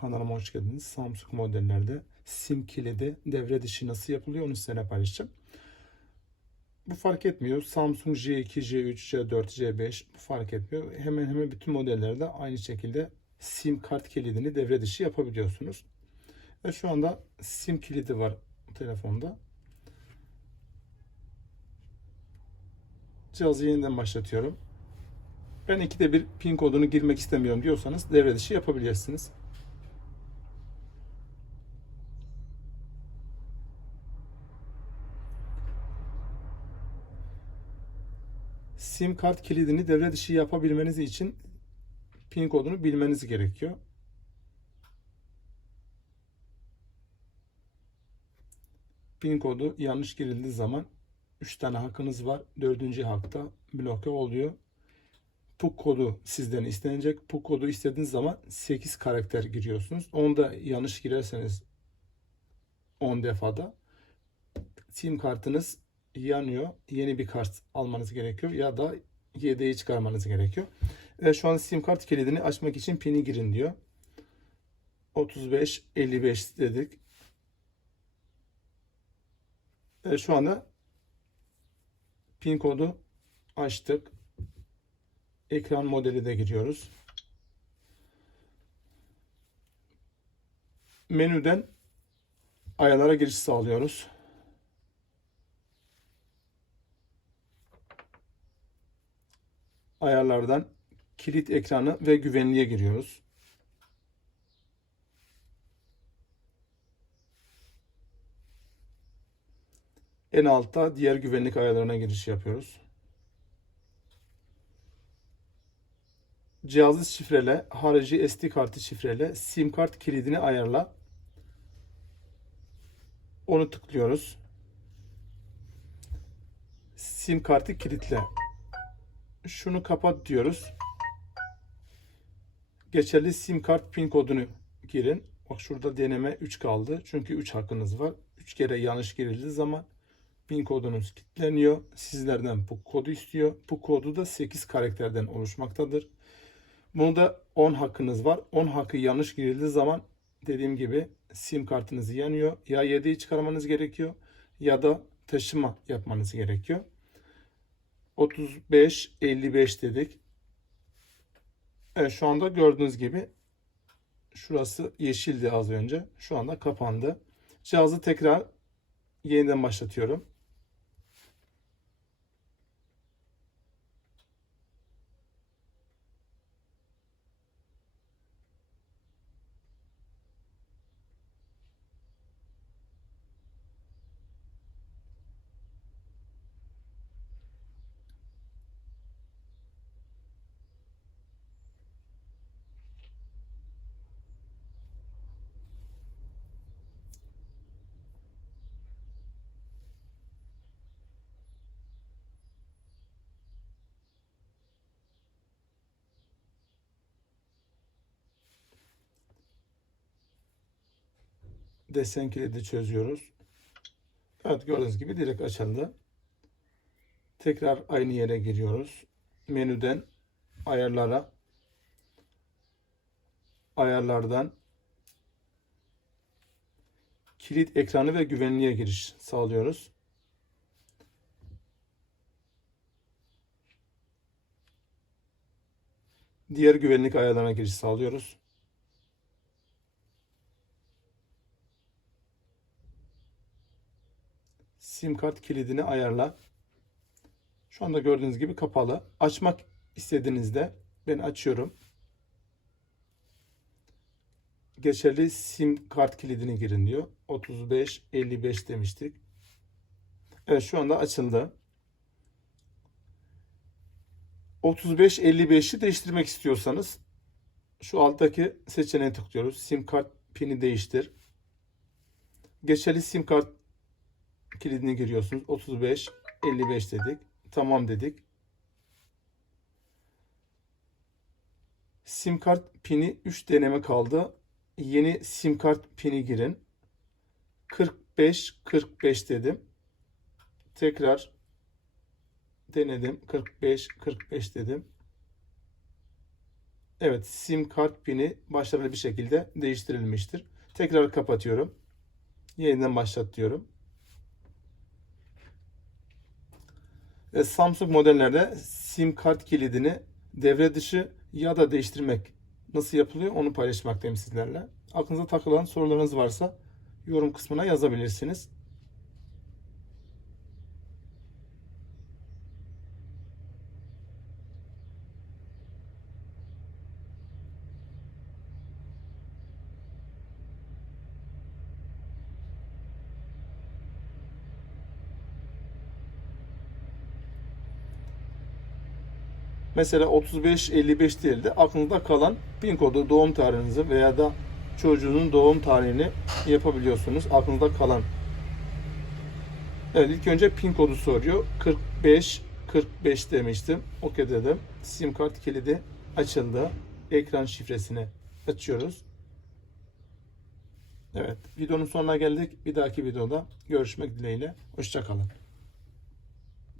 Kanalıma hoş geldiniz. Samsung modellerde sim kilidi devre dışı nasıl yapılıyor onu sizinle paylaşacağım. Bu fark etmiyor. Samsung J2, J3, J4, J5 bu fark etmiyor. Hemen hemen bütün modellerde aynı şekilde sim kart kilidini devre dışı yapabiliyorsunuz. Ve şu anda sim kilidi var telefonda. Cihazı yeniden başlatıyorum. Ben ikide bir pin kodunu girmek istemiyorum diyorsanız devre dışı yapabilirsiniz. Sim kart kilidini devre dışı yapabilmeniz için pin kodunu bilmeniz gerekiyor. Pin kodu yanlış girildiği zaman 3 tane hakkınız var. 4. hakta bloke oluyor. PUK kodu sizden istenecek. PUK kodu istediğiniz zaman 8 karakter giriyorsunuz. Onu da yanlış girerseniz 10 defada sim kartınız yanıyor. Yeni bir kart almanız gerekiyor ya da yedeği çıkarmanız gerekiyor. Ve şu an sim kart kilidini açmak için pini girin diyor. 35 55 dedik. Ve şu anda pin kodu açtık. Ekran modeli de giriyoruz. Menüden ayarlara giriş sağlıyoruz. Ayarlardan kilit ekranı ve güvenliğe giriyoruz. En altta diğer güvenlik ayarlarına giriş yapıyoruz. Cihazı şifrele, harici SD kartı şifrele, sim kart kilidini ayarla. Onu tıklıyoruz. Sim kartı kilitle şunu kapat diyoruz. Geçerli sim kart pin kodunu girin. Bak şurada deneme 3 kaldı. Çünkü 3 hakkınız var. 3 kere yanlış girildiği zaman pin kodunuz kilitleniyor. Sizlerden bu kodu istiyor. Bu kodu da 8 karakterden oluşmaktadır. Bunda 10 hakkınız var. 10 hakkı yanlış girildiği zaman dediğim gibi sim kartınız yanıyor. Ya yedeği çıkarmanız gerekiyor ya da taşıma yapmanız gerekiyor. 35 55 dedik. Evet şu anda gördüğünüz gibi şurası yeşildi az önce. Şu anda kapandı. Cihazı tekrar yeniden başlatıyorum. Desen kilidi çözüyoruz. Evet gördüğünüz gibi direkt açıldı. Tekrar aynı yere giriyoruz. Menüden ayarlara ayarlardan kilit ekranı ve güvenliğe giriş sağlıyoruz. Diğer güvenlik ayarlarına giriş sağlıyoruz. Sim kart kilidini ayarla. Şu anda gördüğünüz gibi kapalı. Açmak istediğinizde ben açıyorum. Geçerli sim kart kilidini girin diyor. 35 55 demiştik. Evet şu anda açıldı. 35 55'i değiştirmek istiyorsanız şu alttaki seçeneğe tıklıyoruz. Sim kart pini değiştir. Geçerli sim kart kilidini giriyorsunuz. 35 55 dedik. Tamam dedik. Sim kart pini 3 deneme kaldı. Yeni sim kart pini girin. 45 45 dedim. Tekrar denedim. 45 45 dedim. Evet, sim kart pini başarılı bir şekilde değiştirilmiştir. Tekrar kapatıyorum. Yeniden başlat diyorum. Samsung modellerde sim kart kilidini devre dışı ya da değiştirmek nasıl yapılıyor onu paylaşmaktayım sizlerle. Aklınıza takılan sorularınız varsa yorum kısmına yazabilirsiniz. Mesela 35-55 değil de aklınızda kalan pin kodu doğum tarihinizi veya da çocuğunun doğum tarihini yapabiliyorsunuz. Aklınızda kalan. Evet ilk önce pin kodu soruyor. 45 45 demiştim. OK dedim. Sim kart kilidi açıldı. Ekran şifresini açıyoruz. Evet videonun sonuna geldik. Bir dahaki videoda görüşmek dileğiyle. Hoşçakalın.